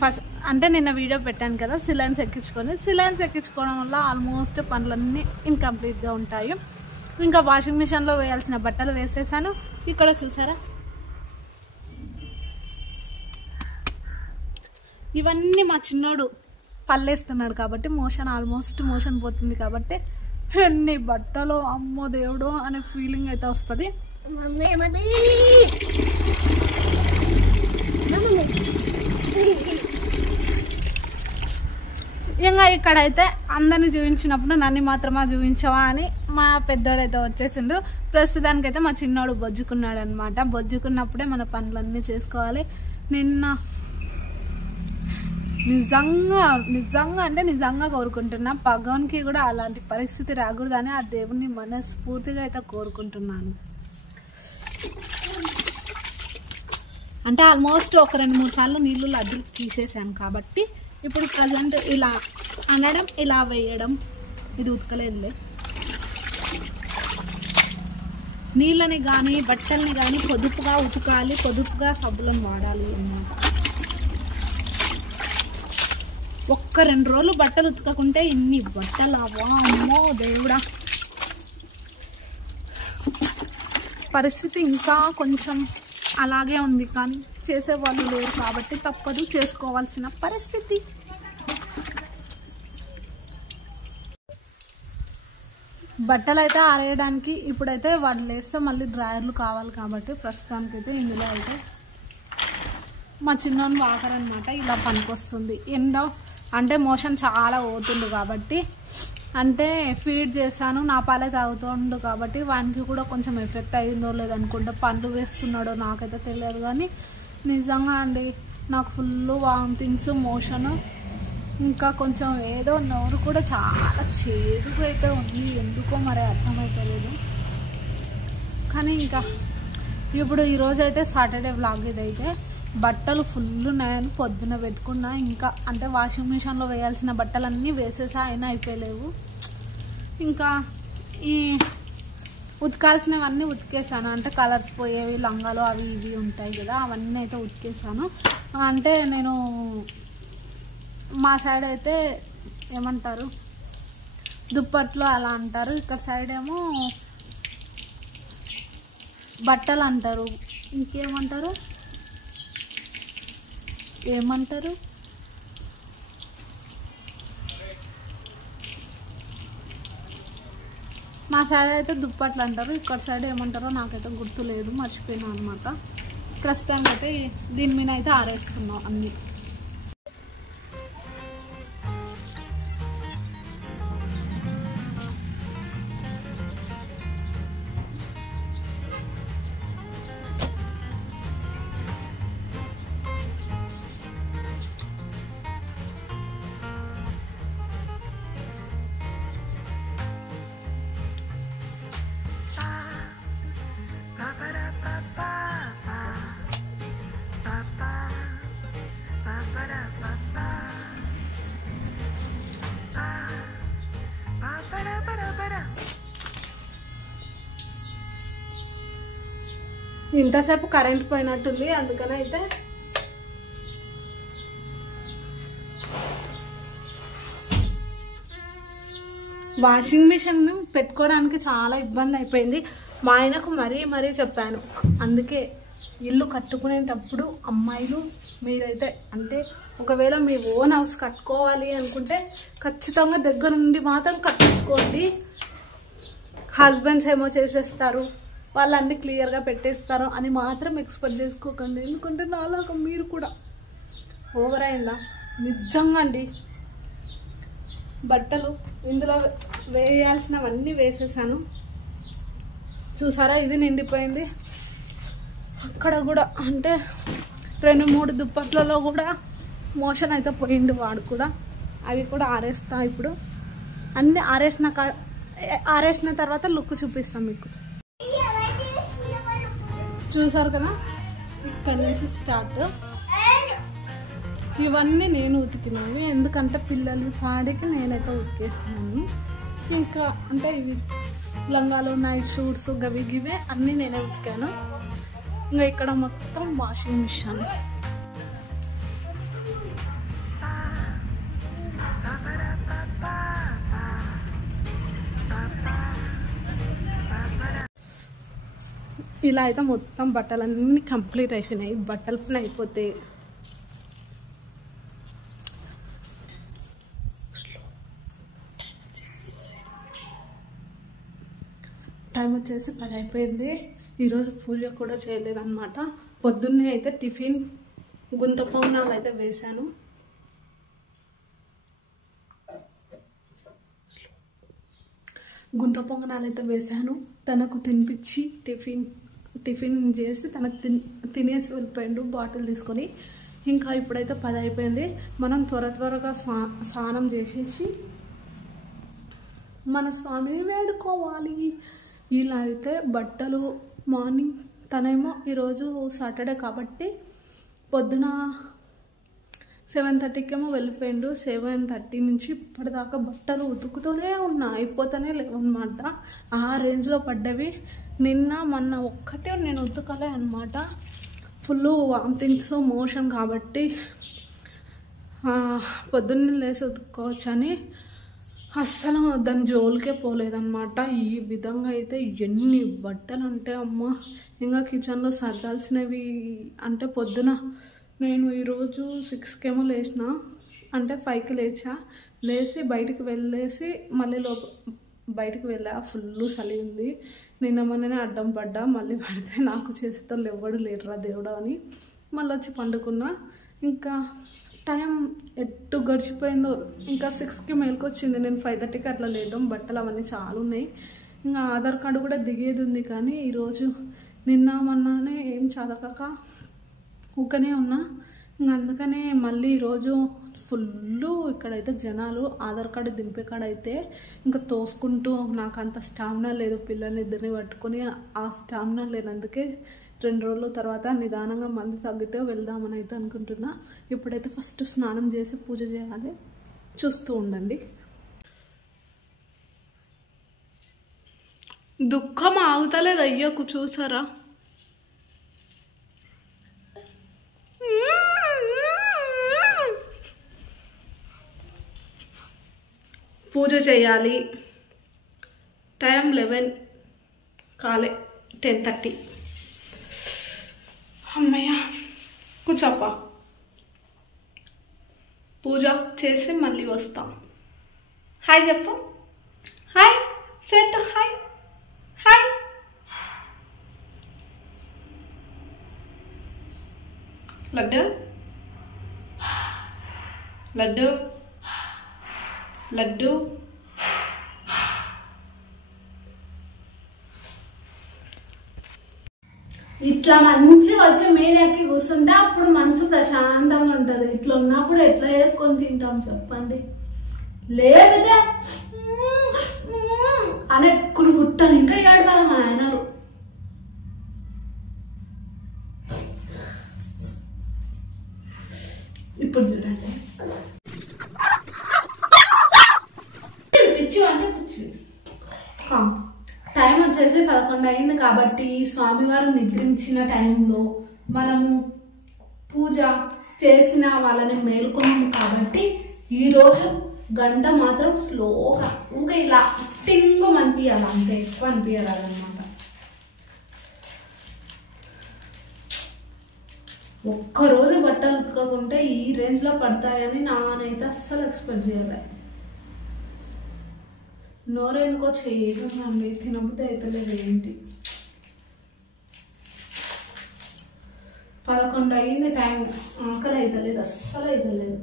First అంటే నిన్న video పెట్టాను కదా సిలైన్స్ ఎక్కించుకోవడం వల్ల ఆల్మోస్ట్ పనులన్నీ ఇన్కంప్లీట్గా ఉంటాయి. ఇంకా వాషింగ్ మిషన్లో వేయాల్సిన బట్టలు వేసేసాను. ఇక్కడ చూసారా ఇవన్నీ మా చిన్నోడు పల్లేస్తున్నాడు కాబట్టి ఆల్మోస్ట్ మోషన్ పోతుంది కాబట్టి ఎన్ని బట్టలు అమ్మో దేవుడు అనే ఫీలింగ్ అయితే వస్తుంది. ఇంకా ఇక్కడైతే అందరిని చూపించినప్పుడు నన్ను మాత్రమే చూపించవా అని మా పెద్దోడైతే వచ్చేసిండు. ప్రస్తుతానికైతే మా చిన్నోడు బొజ్జుకున్నాడు అనమాట. బొజ్జుకున్నప్పుడే మన పనులన్నీ చేసుకోవాలి. నిన్న నిజంగా కోరుకుంటున్నా పగవన్కి కూడా అలాంటి పరిస్థితి రాకూడదని ఆ దేవుణ్ణి మనస్ఫూర్తిగా అయితే కోరుకుంటున్నాను. అంటే ఆల్మోస్ట్ ఒక 2-3 సార్లు నీళ్ళు అద్దెలు తీసేసాను కాబట్టి ఇప్పుడు ప్రజెంట్ ఇలా అనడం ఇలా వేయడం ఇది ఉతకలేదులే. నీళ్ళని కానీ బట్టల్ని కానీ పొదుపుగా ఉతకాలి, పొదుపుగా సబ్బులను వాడాలి అన్నమాట. ఒక్క 2 రోజులు బట్టలు ఉతకకుంటే ఇన్ని బట్టలు అమ్మో దేవుడా. పరిస్థితి ఇంకా కొంచెం అలాగే ఉంది కానీ చేసేవాళ్ళు లేరు కాబట్టి తప్పదు, చేసుకోవాల్సిన పరిస్థితి. బట్టలు అయితే ఆరేయడానికి ఇప్పుడైతే వాళ్ళు వేస్తే మళ్ళీ డ్రాయర్లు కావాలి కాబట్టి ప్రస్తుతానికైతే ఇందులో అయితే మా చిన్నోని వాకర్ అనమాట ఇలా పనికొస్తుంది. ఎండో అంటే మోషన్ చాలా పోతుంది కాబట్టి అంటే ఫీడ్ చేశాను, నా పాలే తాగుతుండు కాబట్టి వానికి కూడా కొంచెం ఎఫెక్ట్ అయిందో లేదనుకుంటే పండ్లు వేస్తున్నాడో నాకైతే తెలియదు. కానీ నిజంగా అండి నాకు ఫుల్ వామిటింగ్స్, మోషను, ఇంకా కొంచెం ఏదో నోరు కూడా చాలా చేదుగా అయితే ఉంది. ఎందుకో మరి అర్థమవుతలేదు. కానీ ఇంకా ఇప్పుడు ఈరోజు అయితే సాటర్డే వ్లాగ్ ఇదైతే బట్టలు ఫుల్ నేను పొద్దున పెట్టుకున్నా. ఇంకా అంటే వాషింగ్ మిషన్లో వేయాల్సిన బట్టలన్నీ వేసేసా అయినా అయిపోయలేవు. ఇంకా ఈ ఉతకాల్సినవన్నీ ఉతికేసాను. అంటే కలర్స్ పోయేవి, లంగాలు అవి ఇవి ఉంటాయి కదా అవన్నీ అయితే ఉతికేసాను. అంటే నేను మా సైడ్ అయితే ఏమంటారు దుప్పట్లు అలా అంటారు, ఇక్కడ సైడ్ ఏమో బట్టలు అంటారు. ఇంకేమంటారు ఏమంటారు మా సైడ్ అయితే దుప్పట్లు అంటారు, ఇక్కడ సైడ్ ఏమంటారో నాకైతే గుర్తులేదు, మర్చిపోయినా అనమాట. ప్రస్తుతానికి అయితే దీని మీద అయితే ఆరేస్తున్నాం అన్నీ. ఇంతసేపు కరెంట్ పోయినట్టుంది, అందుకని అయితే వాషింగ్ మిషన్ పెట్టుకోవడానికి చాలా ఇబ్బంది అయిపోయింది. మా ఆయనకు మరీ చెప్పాను. అందుకే ఇల్లు కట్టుకునేటప్పుడు అమ్మాయిలు మీరైతే అంటే ఒకవేళ మీ ఓన్ హౌస్ కట్టుకోవాలి అనుకుంటే ఖచ్చితంగా దగ్గర నుండి మాత్రం కట్టించుకోండి. హస్బెండ్స్ ఏమో చేసేస్తారు, వాళ్ళన్నీ క్లియర్గా పెట్టేస్తారు అని మాత్రం ఎక్స్పెక్ట్ చేసుకోకండి. ఎందుకంటే నాలాగా మీరు కూడా ఓవర్ అయిందా నిజంగా అండి. బట్టలు ఇందులో వేయాల్సినవన్నీ వేసేసాను. చూసారా, ఇది నిండిపోయింది. అక్కడ కూడా అంటే 2-3 దుప్పట్లలో కూడా మోషన్ అయితే పోయింది వాడు కూడా. అవి కూడా ఆరేస్తా. ఇప్పుడు అన్నీ ఆరేసిన తర్వాత లుక్ చూపిస్తాం మీకు. చూసారు కదా, ఇక్కడ నుంచి స్టార్ట్. ఇవన్నీ నేను ఉతికినవి, ఎందుకంటే పిల్లలు పాడికి నేనైతే ఉతికేస్తున్నాను. ఇంకా అంటే ఇవి లంగాలు, నైట్ షూట్స్, గవి అన్నీ నేనే ఉతికాను. ఇంకా ఇక్కడ మొత్తం వాషింగ్ మిషన్. ఇలా అయితే మొత్తం బట్టలన్నీ కంప్లీట్ అయిపోయినాయి. బట్టల పని అయిపోతే టైం వచ్చేసి 10 అయిపోయింది. ఈరోజు పూజ కూడా చేయలేదన్నమాట. పొద్దున్నే అయితే టిఫిన్ గుంత పొంగనాలు అయితే వేశాను. తనకు తినిపించి టిఫిన్ చేసి తనకు తినేసి వెళ్ళిపోయాడు బాటిల్ తీసుకొని. ఇంకా ఇప్పుడైతే 10 అయిపోయింది. మనం త్వరగా స్నానం చేసేసి మన స్వామిని వేడుకోవాలి. ఇలా అయితే బట్టలు మార్నింగ్ తనేమో ఈరోజు సాటర్డే కాబట్టి పొద్దున 7:30కేమో వెళ్ళిపోయాడు. 7:30 నుంచి ఇప్పటిదాకా బట్టలు ఉతుకుతూనే ఉన్నా, అయిపోతూనే లేవన్నమాట. ఆ రేంజ్లో పడ్డవి. నిన్న మొన్న ఒక్కటే నేను ఉతకలే అనమాట. ఫుల్ వామిటింగ్స్, మోషన్ కాబట్టి పొద్దున్నే లేసి ఉతుక్కోవచ్చని అస్సలు దాని జోలికే పోలేదన్నమాట. ఈ విధంగా అయితే ఎన్ని బట్టలు అంటే అమ్మ. ఇంకా కిచెన్లో సర్దాల్సినవి అంటే పొద్దున నేను ఈరోజు 6కేమో లేచిన, అంటే 5కి లేచి బయటికి వెళ్ళేసి మళ్ళీ బయటికి వెళ్ళా. ఫుల్ చలి ఉంది. నిన్న మొన్ననే అడ్డం పడ్డా. మళ్ళీ పడితే నాకు చేసేటోళ్ళు ఎవడు లేరురా దేవుడా అని మళ్ళీ వచ్చి పండుకున్నా. ఇంకా టైం ఎట్టు గడిచిపోయిందో. ఇంకా 6కి మేలుకొచ్చింది. నేను 5:30కి అట్లా లేద్దాం. బట్టలు అవన్నీ చాలా ఉన్నాయి. ఇంకా ఆధార్ కార్డు కూడా దిగేది ఉంది. కానీ ఈరోజు నిన్న మొన్ననే ఏం చదవక ఊకనే ఉన్నా. ఇంకా అందుకనే మళ్ళీ ఈరోజు ఫుల్ ఇక్కడైతే జనాలు. ఆధార్ కార్డు దింపే కాడ అయితే ఇంకా తోసుకుంటూ, నాకు అంత స్టామినా లేదు పిల్లల్ని ఇద్దరిని పట్టుకొని. ఆ స్టామినా లేనందుకే 2 రోజుల తర్వాత నిదానంగా మంది తగ్గితే వెళ్దామని అయితే అనుకుంటున్నా. ఇప్పుడైతే ఫస్ట్ స్నానం చేసి పూజ చేయాలి. చూస్తూ ఉండండి. దుఃఖం ఆగుతలేదు అయ్యకు, చూసారా? పూజ చేయాలి. టైం 11 కాలే, 10:30. అమ్మయ్య, కూర్చోప్ప. పూజ చేసి మళ్ళీ వస్తాం. హాయ్ చెప్పు. Hi set. Hi hi. Laddu laddu laddu. ఇట్లా మంచిగా వచ్చి మీడెక్కి కూర్చుంటే అప్పుడు మనసు ప్రశాంతంగా ఉంటుంది. ఇట్లా ఉన్నప్పుడు ఎట్లా చేసుకొని తింటాం చెప్పండి? లేకపోతే అనే కులు పుట్టాను ఇంకా ఏడవాలి మా నాయనలు. ఇప్పుడు చూడండి, పిచ్చి అంటే పిచ్చి. టైం వచ్చేసి 11 అయింది కాబట్టి స్వామివారు నిద్రించిన టైంలో మనము పూజ చేసిన వాళ్ళని మేల్కొన్నాము కాబట్టి ఈరోజు గంట మాత్రం స్లోగా ఊక ఇలా టింగు అనిపించాలి, అంతే, ఎక్కువ అనిపించాలన్నమాట. ఒక్కరోజు బట్టలు ఉతకకుంటే ఈ రేంజ్లో పడతాయని నానైతే అస్సలు ఎక్స్పెక్ట్ చేయలే. నోరెందుకో చేయదండి, తినబుద్ధి అవుతలేదు ఏంటి. 11 అయింది టైం. ఆకలి అవుతలేదు, అస్సలు అవుతలేదు.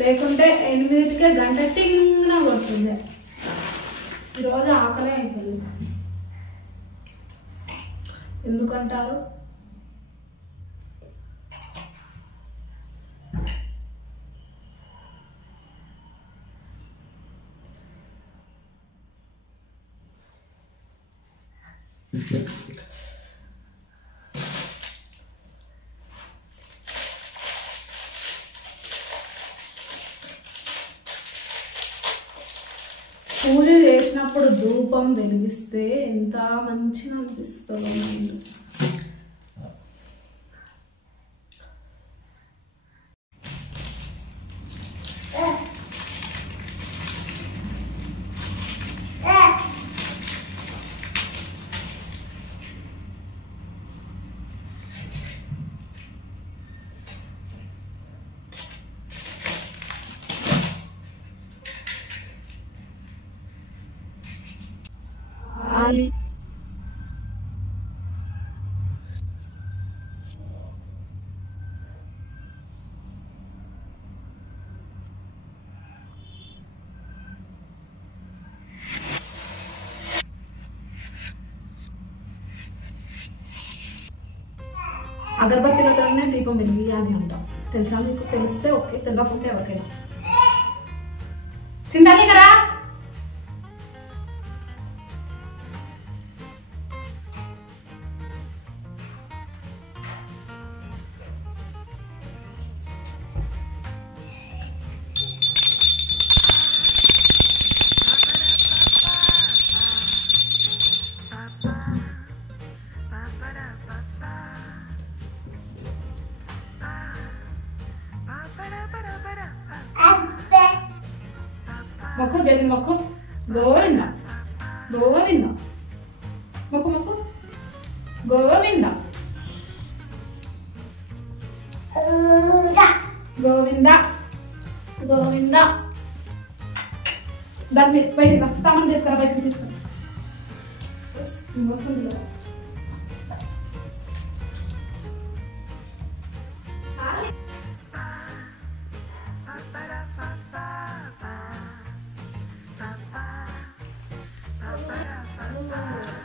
లేకుంటే 8కే గంట టింగ్న కొడుతుంది. ఈరోజు ఆకలి అవుతలేదు. ఎందుకంటారు? పూజ చేసినప్పుడు ధూపం వెలిగిస్తే ఎంత మంచిగా అనిపిస్తుందో మైండ్. Ali. అగరబత్తిలతోనే దీపం వెలిగియాలి అంటాం. తెలుసా మీకు? తెలిస్తే ఓకే, తెలియకుంటే ఎవరికైనా. చింతాలి కదా. మొక్కు చేసి మొక్కు. గోవింద గోవింద. మొక్కు మొక్కు. గోవింద గోవింద గోవింద. దాన్ని బయటికి రా, సామాన్ తీసుకురా, బయటకు తీసుకురా. వస్తుంది కదా.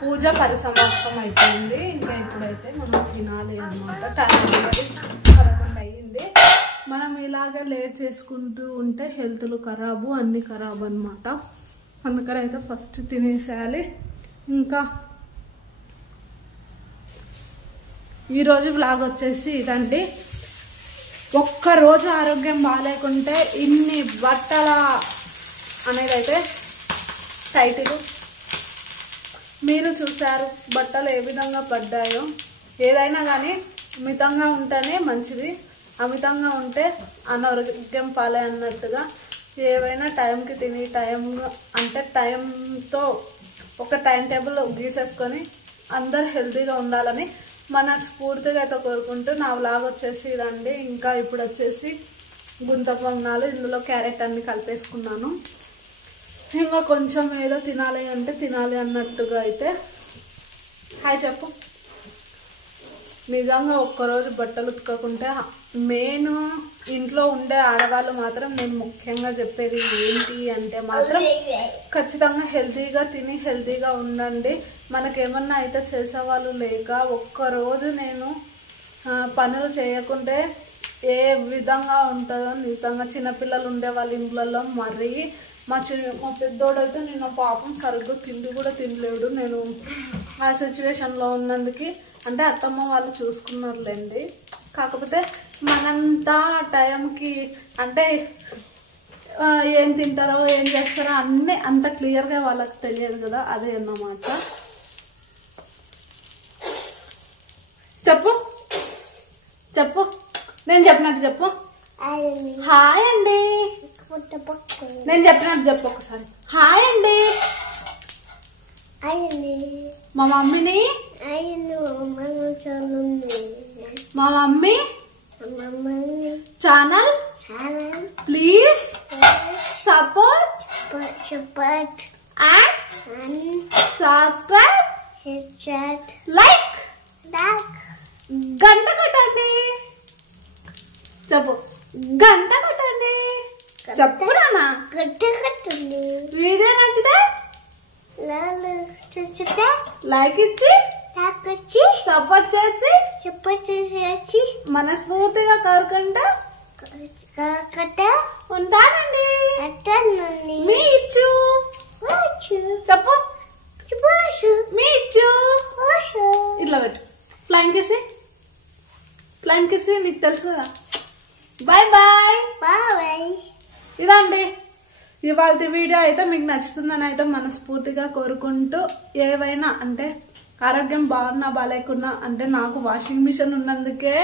పూజ పరిసమాప్తం అయిపోయింది. ఇంకా ఇప్పుడైతే మనం తినాలి అన్నమాట. టైం 11 అయ్యింది. మనం ఇలాగే లేట్ చేసుకుంటూ ఉంటే హెల్త్లు ఖరాబు, అన్ని ఖరాబు అనమాట. అందుకని అయితే ఫస్ట్ తినేసేయాలి. ఇంకా ఈరోజు వ్లాగ్ వచ్చేసి ఇదండి. ఒక్కరోజు ఆరోగ్యం బాగాలేకుంటే ఇన్ని బట్టల అనేది అయితే టైటిల్. మీరు చూసారు బట్టలు ఏ విధంగా పడ్డాయో. ఏదైనా కానీ మితంగా ఉంటేనే మంచిది, అమితంగా ఉంటే అనారోగ్యం పాలే అన్నట్టుగా. ఏవైనా టైంకి తిని టైంతో ఒక టైం టేబుల్ గీసేసుకొని అందరు హెల్తీగా ఉండాలని మనస్ఫూర్తిగా అయితే కోరుకుంటూ నా వ్లాగ్ వచ్చేసి ఇదండి. ఇంకా ఇప్పుడు వచ్చేసి గుంత పొంగనాలు, ఇందులో క్యారెట్ అన్ని కలిపేసుకున్నాను. ఇంకా కొంచెం ఏదో తినాలి అంటే తినాలి అన్నట్టుగా అయితే. హాయ్ చెప్పు. నిజంగా ఒక్కరోజు బట్టలు ఉతకకుంటే మెయిన్ ఇంట్లో ఉండే ఆడవాళ్ళు మాత్రం నేను ముఖ్యంగా చెప్పేది ఏంటి అంటే మాత్రం ఖచ్చితంగా హెల్తీగా తిని హెల్తీగా ఉండండి. మనకేమన్నా అయితే చేసేవాళ్ళు లేక ఒక్కరోజు నేను పనులు చేయకుంటే ఏ విధంగా ఉంటుందో నిజంగా. చిన్నపిల్లలు ఉండే వాళ్ళ ఇంట్లో మరీ మా పెద్దోడైతే నిన్న పాపం సరిగ్గా తిండి కూడా తినలేడు. నేను ఆ సిచ్యువేషన్లో ఉన్నందుకు అంటే అత్తమ్మ వాళ్ళు చూసుకున్నారులేండి. కాకపోతే మనంతా టైంకి అంటే ఏం తింటారో ఏం చేస్తారో అన్నీ అంత క్లియర్గా వాళ్ళకి తెలియదు కదా. అదే అన్నమాట. చెప్పు చెప్పు, నేను చెప్పినట్టు చెప్పు. హాయ్ అండి. నేను చెప్పినట్టు చెప్పు ఒకసారి. హాయ్ అండి. మా మమ్మీని మా mummy channel please support and subscribe like గంట కొట్టండి చెప్పు గంట కొట్టండి చెప్పు నాన్న వీడియో నచ్చితే లైక్ ఇచ్చి సపోర్ట్ చేసి మనస్ఫూర్తిగా కోరుకుంటా ఉంటానండి మీ ఇచ్చు చెప్పు మీ ఇచ్చు ఇట్లా పెట్టు ఫ్లైంగ్ కిసి నీకు తెలుసు కదా బాయ్ బాయ్ ఇదండి ఇవాళ వీడియో అయితే మీకు నచ్చుతుందని అయితే మనస్ఫూర్తిగా కోరుకుంటూ ఏవైనా అంటే ఆరోగ్యం బాగున్నా బాగాలేకున్నా అంటే నాకు వాషింగ్ మిషన్ ఉన్నందుకే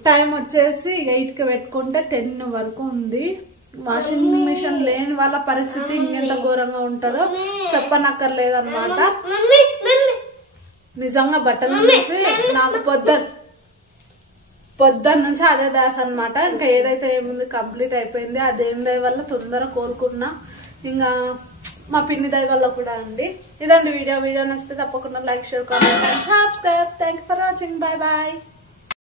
టైం వచ్చేసి 8కి పెట్టుకుంటే 10 వరకు ఉంది. వాషింగ్ మిషన్ లేని వాళ్ళ పరిస్థితి ఇంకెంత ఘోరంగా ఉంటుందో చెప్పనక్కర్లేదన్నమాట. నిజంగా బట్టలు చూసి నాకు పొద్దున్న నుంచి అదే దాస అనమాట. ఇంకా ఏదైతే ఏముంది కంప్లీట్ అయిపోయింది. ఆ దేవుని దయ వల్ల తొందర కోరుకున్నా, ఇంకా మా పిన్ని దయ వల్ల కూడా అండి. ఇదండి వీడియో నచ్చితే తప్పకుండా like, share, comment and subscribe. Thank you for watching. Bye bye.